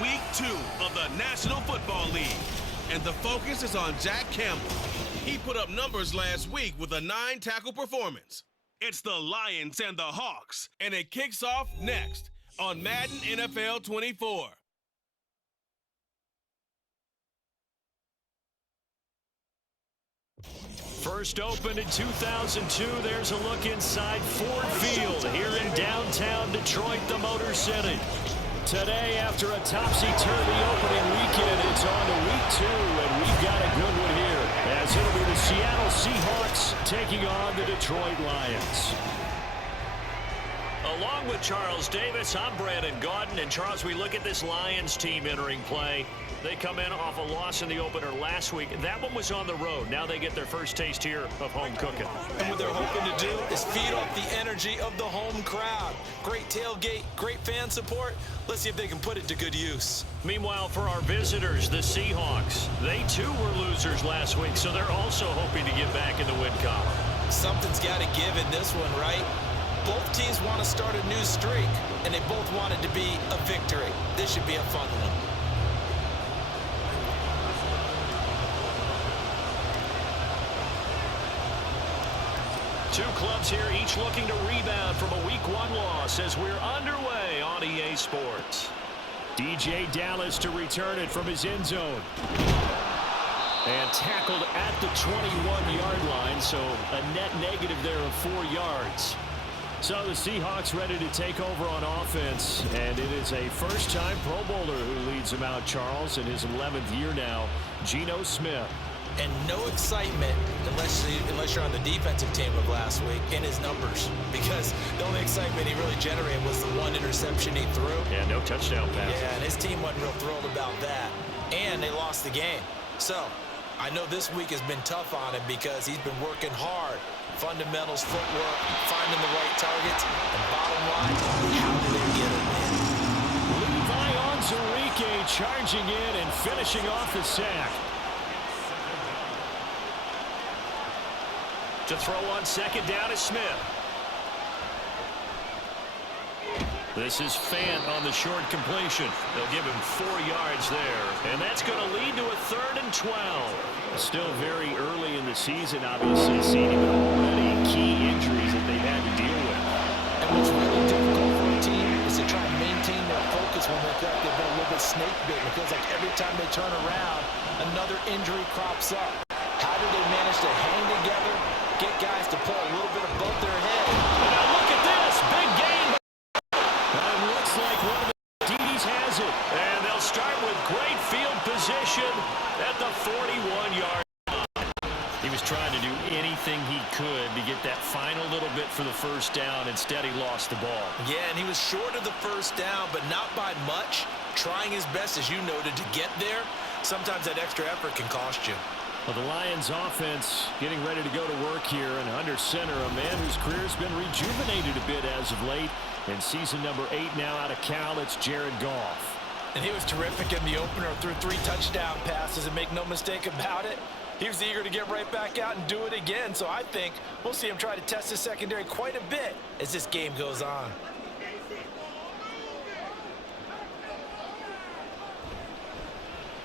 Week 2 of the National Football League, and the focus is on Jack Campbell. He put up numbers last week with a 9-tackle performance. It's the Lions and the Hawks, and it kicks off next on Madden NFL 24. First opened in 2002, there's a look inside Ford Field here in downtown Detroit, the Motor City. Today, after a topsy-turvy opening weekend, it's on to Week 2, and we've got a good one here, as it'll be the Seattle Seahawks taking on the Detroit Lions. Along with Charles Davis, I'm Brandon Gaudin. And Charles, we look at this Lions team entering play. They come in off a loss in the opener last week. That one was on the road. Now they get their first taste here of home cooking. And what they're hoping to do is feed off the energy of the home crowd. Great tailgate, great fan support. Let's see if they can put it to good use. Meanwhile, for our visitors, the Seahawks, they too were losers last week, so they're also hoping to get back in the win column. Something's got to give in this one, right? Both teams want to start a new streak, and they both want it to be a victory. This should be a fun one. Two clubs here, each looking to rebound from a Week 1 loss as we're underway on EA Sports. DJ Dallas to return it from his end zone. And tackled at the 21-yard line, so a net negative there of 4 yards. So the Seahawks ready to take over on offense, and it is a first-time Pro Bowler who leads them out, Charles, in his 11th year now, Geno Smith. And no excitement unless you're on the defensive team of last week in his numbers, because the only excitement he really generated was the one interception he threw. Yeah, no touchdown pass. Yeah, and his team wasn't real thrilled about that. And they lost the game. So I know this week has been tough on him because he's been working hard. Fundamentals, footwork, finding the right targets, and bottom line, how do they get it in? Levi Onwuzurike charging in and finishing off the sack. To throw on second down is Smith. This is Fant on the short completion. They'll give him 4 yards there, and that's going to lead to a 3rd and 12. Still very early in the season, obviously, seeing already key injuries that they've had to deal with. And what's really difficult for a team is to try and maintain their focus when they feel like they've been a little bit snake bitten. It feels like every time they turn around, another injury crops up. How do they manage to hang together, get guys to pull a little bit above their head? And now look at this, big game. And it looks like one of the DDs has it. And they'll start with great field position at the 41-yard line. He was trying to do anything he could to get that final little bit for the first down. Instead, he lost the ball. Yeah, and he was short of the first down, but not by much. Trying his best, as you noted, to get there. Sometimes that extra effort can cost you. Well, the Lions offense getting ready to go to work here, and under center, a man whose career has been rejuvenated a bit as of late. In season number 8 now out of Cal, it's Jared Goff. And he was terrific in the opener, threw 3 touchdown passes, and make no mistake about it, he was eager to get right back out and do it again. So I think we'll see him try to test his secondary quite a bit as this game goes on.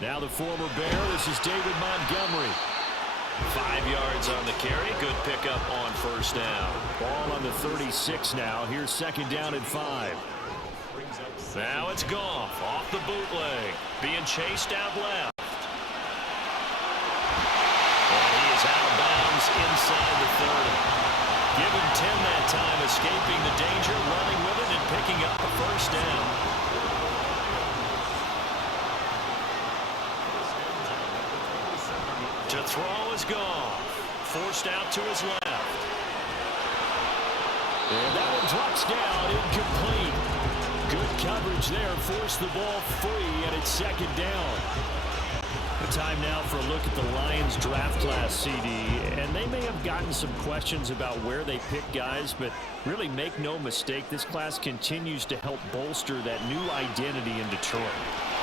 Now the former Bear, this is David Montgomery. 5 yards on the carry, good pickup on first down. Ball on the 36 now, here's second down and 5. Now it's Goff, off the bootleg, being chased out left. And he is out of bounds inside the 30. Give him 10 that time, escaping the danger, running with it, and picking up the first down. To throw is Goff. Forced out to his left. And that one drops down, incomplete. Good coverage there, forced the ball free, and it's second down. The time now for a look at the Lions draft class, CD. And they may have gotten some questions about where they pick guys, but really make no mistake, this class continues to help bolster that new identity in Detroit.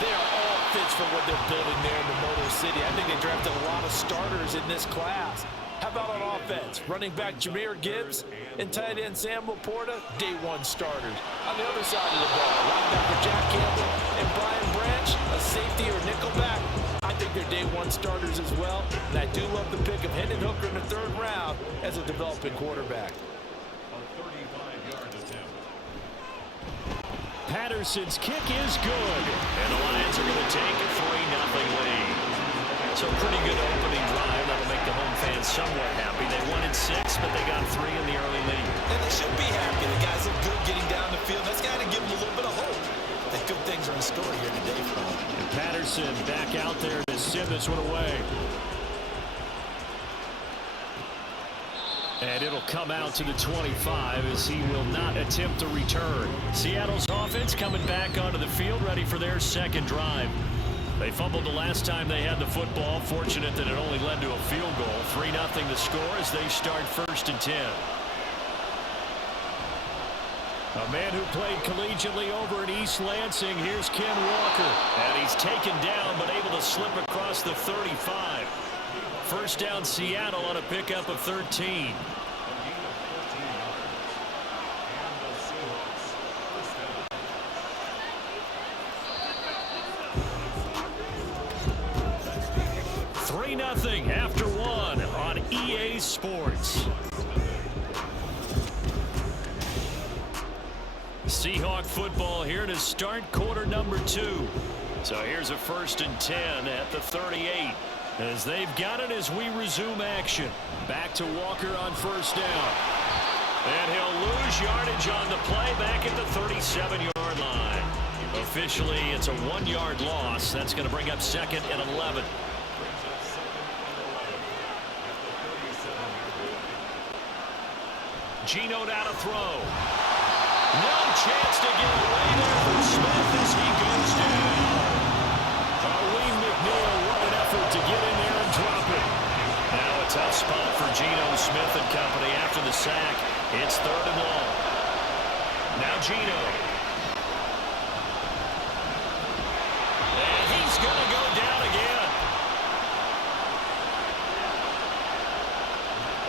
They are all fits for what they're building there in the Motor City. I think they drafted a lot of starters in this class. Have about on offense? Running back Jahmyr Gibbs and tight end Sam Laporta, day one starters. On the other side of the ball, linebacker Jack Campbell and Brian Branch, a safety or nickelback. I think they're day one starters as well. And I do love the pick of Hendon Hooker in the third round as a developing quarterback. Patterson's kick is good. And the Lions are going to take a 3-0 lead. So pretty good opening drive. That'll make the home fans somewhat happy. They wanted 6, but they got 3 in the early lead. And they should be happy. The guys look good getting down the field. That's got to give them a little bit of hope that good things are in store here today for them. And Patterson back out there to send this one away. And it'll come out to the 25 as he will not attempt to return. Seattle's offense coming back onto the field, ready for their second drive. They fumbled the last time they had the football. Fortunate that it only led to a field goal. 3-0 the score as they start 1st and 10. A man who played collegiately over at East Lansing. Here's Ken Walker. And he's taken down but able to slip across the 35. First down Seattle on a pickup of 13. Nothing after 1 on EA Sports. Seahawk football here to start quarter number 2. So here's a 1st and 10 at the 38 as they've got it as we resume action. Back to Walker on 1st down. And he'll lose yardage on the play back at the 37-yard line. Officially, it's a 1-yard loss. That's going to bring up 2nd and 11. Geno down to throw. No chance to get away there from Smith as he goes down. Arlene McNeil, what an effort to get in there and drop it. Now a tough spot for Geno Smith and company after the sack. It's 3rd and long. Now Geno. And he's going to go down again.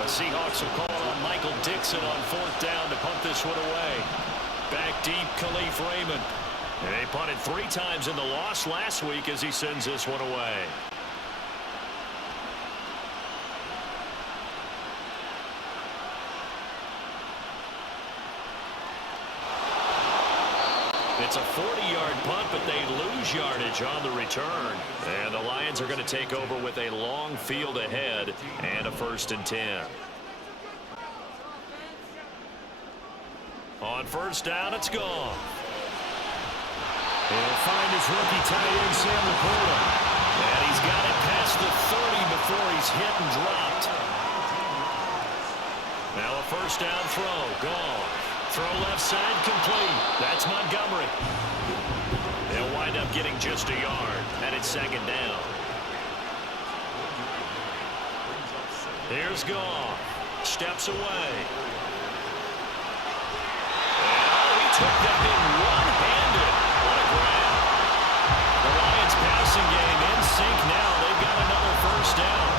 The Seahawks will call on Michael Dixon on 4th down to punt this one away. Back deep, Khalif Raymond. And they punted 3 times in the loss last week as he sends this one away. It's a 40-yard punt, but they lose yardage on the return. And the Lions are going to take over with a long field ahead and a 1st and 10. On 1st down, it's gone. He'll find his rookie tight end, Sam Laporta. And he's got it past the 30 before he's hit and dropped. Now a 1st down throw, gone. Throw left side, complete. That's Montgomery. They'll wind up getting just a yard, and it's 2nd down. Here's Goff. Steps away. And he took that in one-handed. What a grab. The Lions passing game in sync now. They've got another 1st down.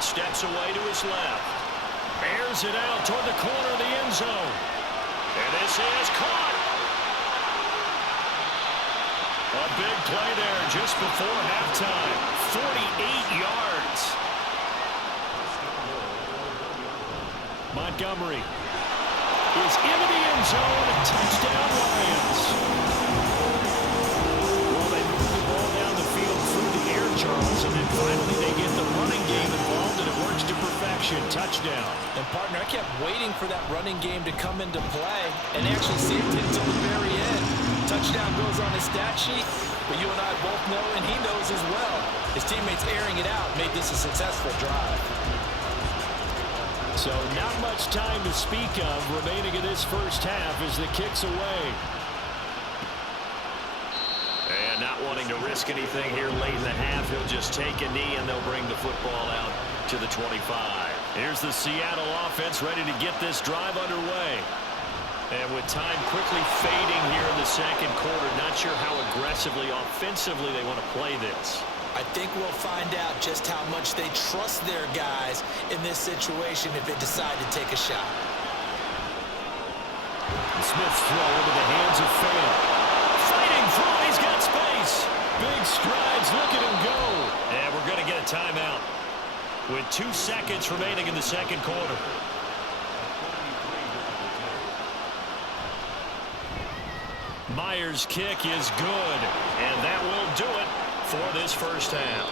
Steps away to his left. Bears it out toward the corner of the end zone. And this is caught. A big play there just before halftime. 48 yards. Montgomery is into the end zone. Touchdown Lions. Well, they move the ball down the field through the air, Charles, and then finally they get the running game involved, and it works to perfection. Touchdown. And, partner, I kept waiting for that running game to come into play and actually saved it until the very end. Touchdown goes on his stat sheet, but you and I both know, and he knows as well, his teammates airing it out made this a successful drive. So not much time to speak of remaining in this 1st half as the kick's away. And not wanting to risk anything here late in the half, he'll just take a knee and they'll bring the football out to the 25. Here's the Seattle offense ready to get this drive underway. And with time quickly fading here in the second quarter, not sure how aggressively, offensively they want to play this. I think we'll find out just how much they trust their guys in this situation if they decide to take a shot. Smith's throw into the hands of Fan. Fighting through, he's got space. Big strides, look at him go. And we're going to get a timeout with 2 seconds remaining in the second quarter. Myers' kick is good, and that will do it for this first half.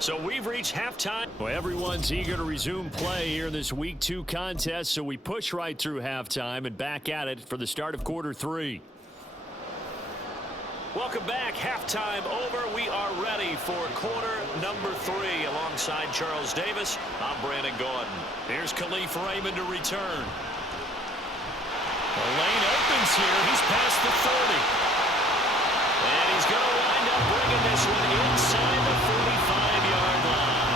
So we've reached halftime. Well, everyone's eager to resume play here in this Week 2 contest, so we push right through halftime and back at it for the start of quarter 3. Welcome back. Halftime over. We are ready for quarter number 3 alongside Charles Davis. I'm Brandon Gordon. Here's Khalif Raymond to return. The lane opens here. He's past the 30. And he's going to wind up bringing this one inside the 45-yard line.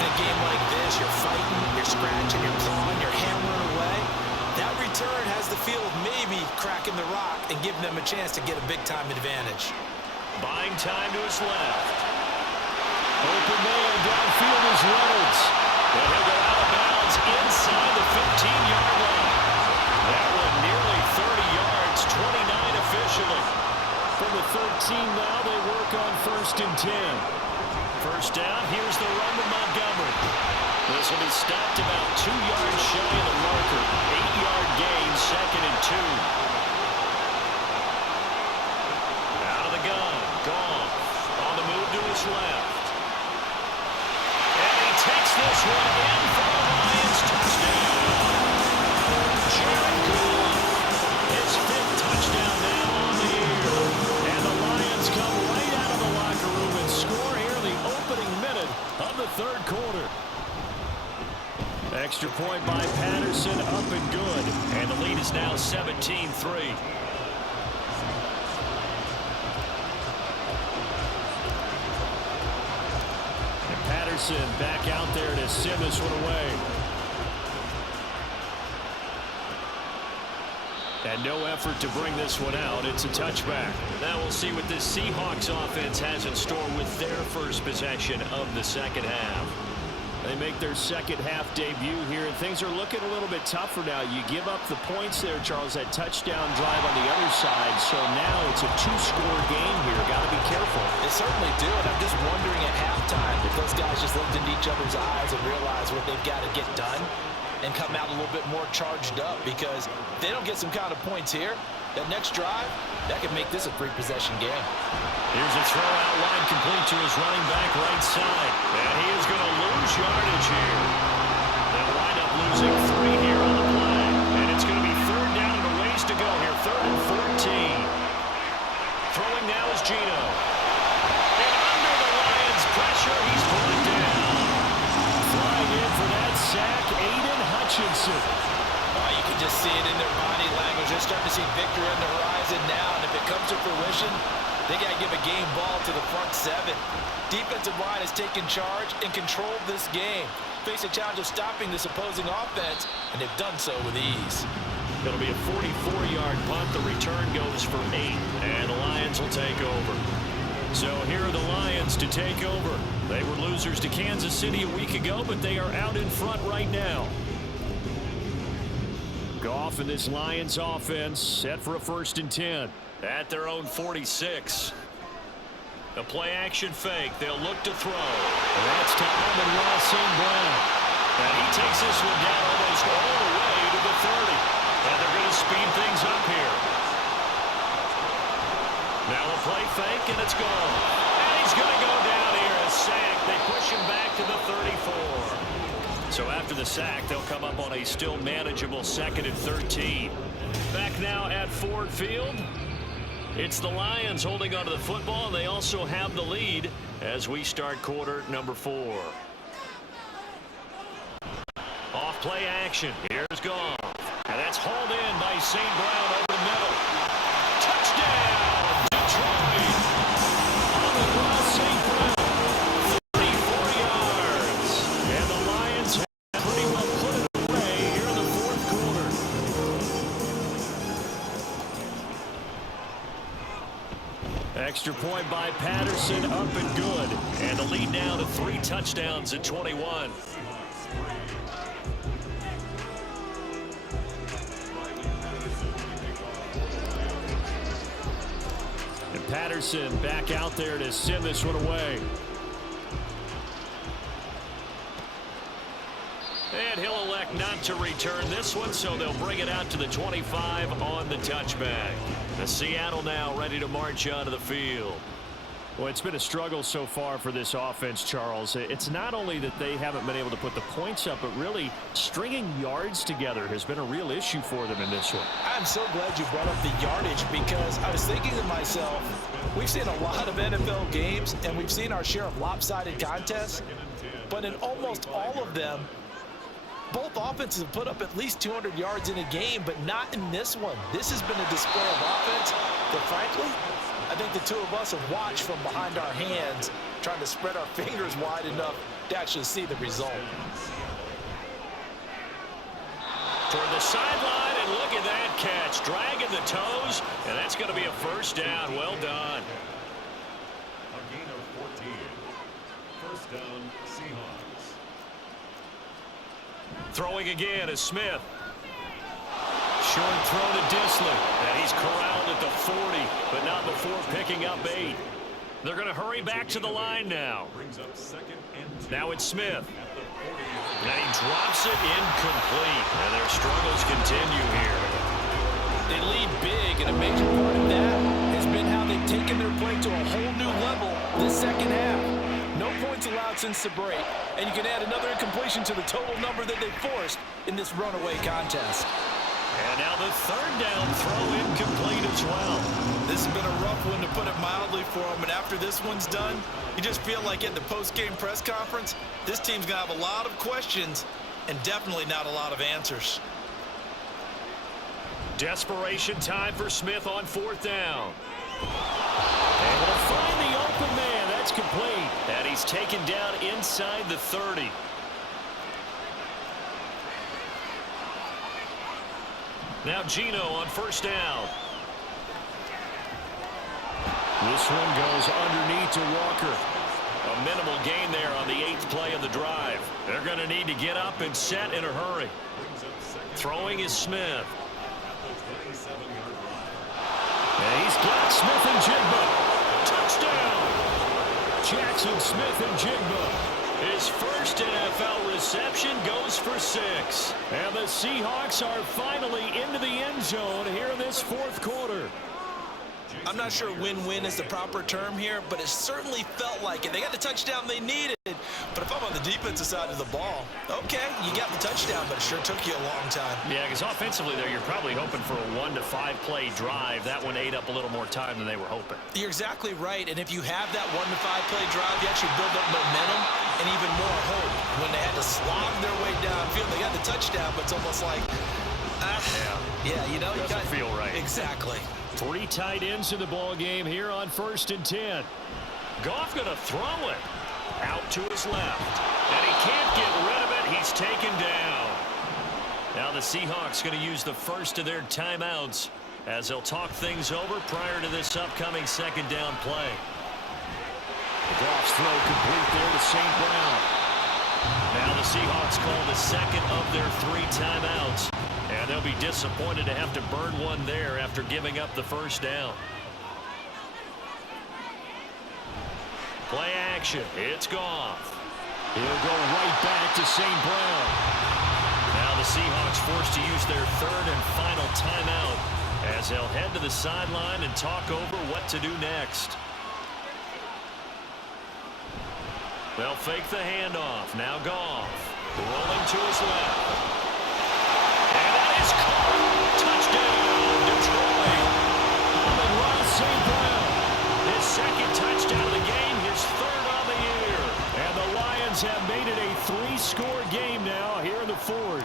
In a game like this, you're fighting, you're scratching, you're clawing, you're hammering away. That return has the feel of maybe cracking the rock and giving them a chance to get a big-time advantage. Buying time to his left. Open man downfield is Reynolds. And he'll go out of bounds inside the 15-yard line. That one nearly 30 yards, 29 officially. From the 13 now, they work on 1st and 10. First down, here's the run to Montgomery. This will be stopped about 2 yards shy of the marker. 8-yard gain, 2nd and 2. Out of the gun, Goff on the move to his left. And he takes this one in for the Lions. Touchdown. Jared Goff, his 5th touchdown now on the year. And the Lions come right out of the locker room and score here in the opening minute of the 3rd quarter. Extra point by Patterson, up and good. And the lead is now 17-3. And Patterson back out there to send this one away. And no effort to bring this one out. It's a touchback. Now we'll see what this Seahawks offense has in store with their first possession of the second half. They make their second half debut here, and things are looking a little bit tougher now. You give up the points there, Charles, that touchdown drive on the other side. So now it's a 2-score game here. Got to be careful. They certainly do, and I'm just wondering at halftime if those guys just looked into each other's eyes and realized what they've got to get done and come out a little bit more charged up, because if they don't get some kind of points here, that next drive, that could make this a 3-possession game. Here's a throw out line complete to his running back right side. And he is going to lose yardage here. They'll wind up losing 3 here on the play. And it's going to be 3rd down and a ways to go here. 3rd and 14. Throwing now is Geno. And under the Lions' pressure, he's brought down. Flying in for that sack, Aiden Hutchinson. You can just see it in their body language. They're starting to see victory on the horizon now, and if it comes to fruition, they got to give a game ball to the front 7. Defensive line has taken charge and controlled this game. Face a challenge of stopping this opposing offense, and they've done so with ease. It'll be a 44-yard punt. The return goes for 8, and the Lions will take over. So here are the Lions to take over. They were losers to Kansas City a week ago, but they are out in front right now. Goff and this Lions offense set for a 1st and 10 at their own 46. A play action fake. They'll look to throw. And that's to Amon-Ra St. Brown. And he takes this one down almost all the way to the 30. And they're going to speed things up here. Now a play fake, and it's gone. And he's going to go down here. A sack. They push him back to the 34. So after the sack, they'll come up on a still manageable 2nd and 13. Back now at Ford Field. It's the Lions holding onto the football, and they also have the lead as we start quarter number 4. Off play action. Here's Goff. And that's hauled in by St. Brown over the middle. Touchdown, Detroit. Amon-Ra St. Brown. 34 yards. And the Lions have pretty well put it away here in the 4th quarter. Extra point by Patterson, up and good. And the lead now to 3 touchdowns at 21. And Patterson back out there to send this one away. And he'll elect not to return this one, so they'll bring it out to the 25 on the touchback. The Seattle now ready to march onto the field. Well, it's been a struggle so far for this offense, Charles. It's not only that they haven't been able to put the points up, but really stringing yards together has been a real issue for them in this one. I'm so glad you brought up the yardage, because I was thinking to myself, we've seen a lot of NFL games, and we've seen our share of lopsided contests, but in almost all of them, both offenses have put up at least 200 yards in a game, but not in this one. This has been a display of offense that, frankly, I think the two of us have watched from behind our hands, trying to spread our fingers wide enough to actually see the result. Toward the sideline, and look at that catch. Dragging the toes, and that's going to be a first down. Well done. A gain of 14. First down, Seahawks. Throwing again is Smith. Short throw to Disley, and he's corralled at the 40, but not before picking up 8. They're going to hurry back to the line now. Brings up 2nd and 2. Now it's Smith. And he drops it incomplete, and their struggles continue here. They lead big, and a major part of that has been how they've taken their play to a whole new level this second half. No points allowed since the break, and you can add another incompletion to the total number that they forced in this runaway contest. And now the third down throw incomplete as well. This has been a rough one, to put it mildly, for them, and after this one's done, you just feel like at the post-game press conference, this team's going to have a lot of questions and definitely not a lot of answers. Desperation time for Smith on 4th down. Able to find the open man. That's complete. And he's taken down inside the 30. Now Gino on 1st down. This one goes underneath to Walker. A minimal gain there on the 8th play of the drive. They're going to need to get up and set in a hurry. Throwing is Smith. And he's got Smith and Jigba. Touchdown! Jackson Smith and Jigba. His first NFL reception goes for 6. And the Seahawks are finally into the end zone here in this 4th quarter. I'm not sure win-win is the proper term here, but it certainly felt like it. They got the touchdown they needed, but if I'm on the defensive side of the ball, okay, you got the touchdown, but it sure took you a long time. Yeah, because offensively there, you're probably hoping for a 1 to 5 play drive. That one ate up a little more time than they were hoping. You're exactly right, and if you have that 1 to 5 play drive, you actually build up momentum and even more hope. When they had to slog their way downfield, they got the touchdown, but it's almost like, yeah, you know, doesn't feel right. Exactly. 3 tight ends in the ball game here on 1st and 10. Goff going to throw it out to his left, and he can't get rid of it. He's taken down. Now the Seahawks going to use the first of their timeouts as they'll talk things over prior to this upcoming 2nd down play. Goff's throw complete there to St. Brown. Now the Seahawks call the 2nd of their 3 timeouts. And they'll be disappointed to have to burn one there after giving up the 1st down. Play action. It's Goff. He'll go right back to St. Brown. Now the Seahawks forced to use their 3rd and final timeout as they'll head to the sideline and talk over what to do next. They'll fake the handoff. Now Goff. Rolling to his left. And that is caught. Touchdown, Detroit. Amon-Ra St. Brown. His 2nd touchdown of the game, his 3rd on the year. And the Lions have made it a 3-score game now here in the 4th.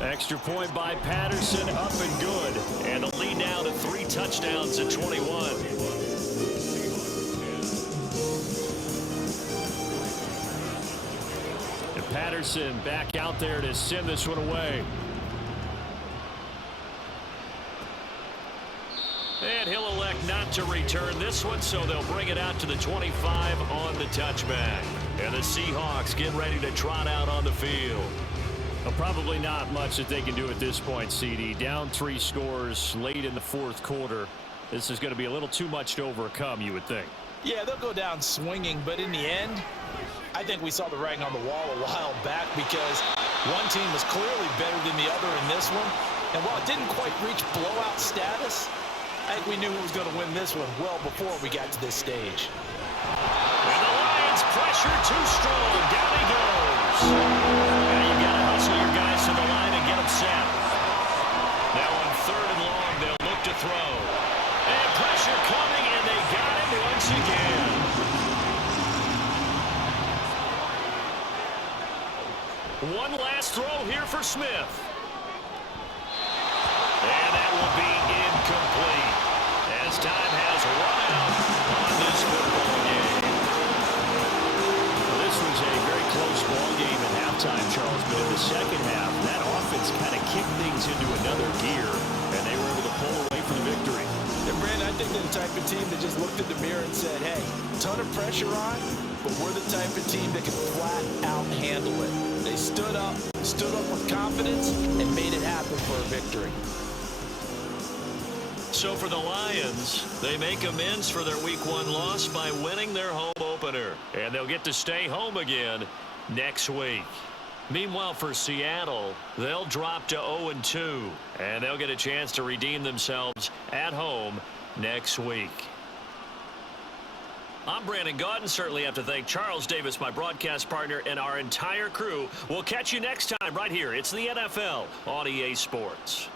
Extra point by Patterson, up and good. And the lead now to 3 touchdowns at 21. Patterson back out there to send this one away. elect not to return this one, so they'll bring it out to the 25 on the touchback. And the Seahawks get ready to trot out on the field. Well, probably not much that they can do at this point, CD. Down 3 scores late in the fourth quarter. This is going to be a little too much to overcome, you would think. Yeah, they'll go down swinging, but in the end, I think we saw the writing on the wall a while back because one team was clearly better than the other in this one. And while it didn't quite reach blowout status, I think we knew who was going to win this one well before we got to this stage. And the Lions pressure too strong. Down he goes. Now you got to hustle your guys to the line and get them set. Now on 3rd and long, they'll look to throw. And pressure coming, and they got him once again. One last throw here for Smith. And that will be incomplete as time has run out on this football game. Well, this was a very close ball game at halftime, Charles, but in the second half, that offense kind of kicked things into another gear, and they were able to pull away for the victory. And Brandon, I think they're the type of team that just looked in the mirror and said, hey, ton of pressure on, but we're the type of team that can flat out handle it. They stood up with confidence, and made it happen for a victory. So for the Lions, they make amends for their Week 1 loss by winning their home opener. And they'll get to stay home again next week. Meanwhile, for Seattle, they'll drop to 0-2. And they'll get a chance to redeem themselves at home next week. I'm Brandon Gaudin. Certainly have to thank Charles Davis, my broadcast partner, and our entire crew. We'll catch you next time right here. It's the NFL on EA Sports.